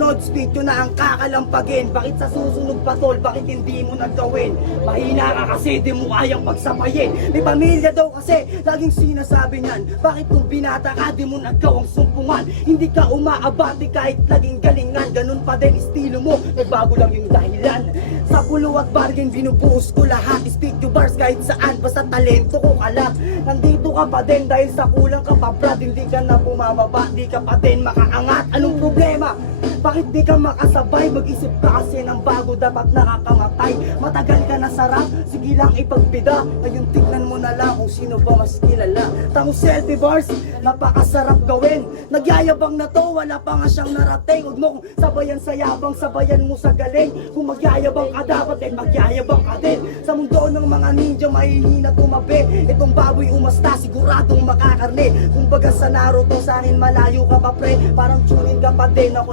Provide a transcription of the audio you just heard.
susunod, speed yun na ang kakalampagin. Bakit sa susunod pa tol, bakit hindi mo nagawin? Mahina ka kasi, di mo kayang pagsabayin. May pamilya daw kasi, laging sinasabi niyan. Bakit kung binata ka, di mo nagawang sumpungan? Hindi ka umaabati kahit laging galingan. Ganun pa din estilo mo, nagbago lang yung dahilan. Sa pulo at bargain, binubuhos ko lahat. Speak to bars kahit saan, basta talento ko kalat. Nandito ka pa din dahil sa kulang ka pa brad. Hindi ka na bumababa, di ka pa din makaangat. Anong problema? Bakit di ka makasabay? Mag-isip ka kasi ng bago, dapat nakakamatay. Matagal ka na sarap, sige lang ipagpida. Ngayon tignan mo na lang kung sino ba mas kilala. Tango selfie bars, napakasarap gawin. Nagyayabang na to, wala pa nga siyang narating. Huwag mo kung sabayan sa yabang, sabayan mo sa galing. Kung magyayabang ka dapat, eh magyayabang ka din. Sa mundo ng mga ninja, mahihina tumabi. Itong baboy umasta, siguradong makakarne. Kung baga sa Naruto, sa akin malayo ka pa pre. Parang tunin ka pa din ako.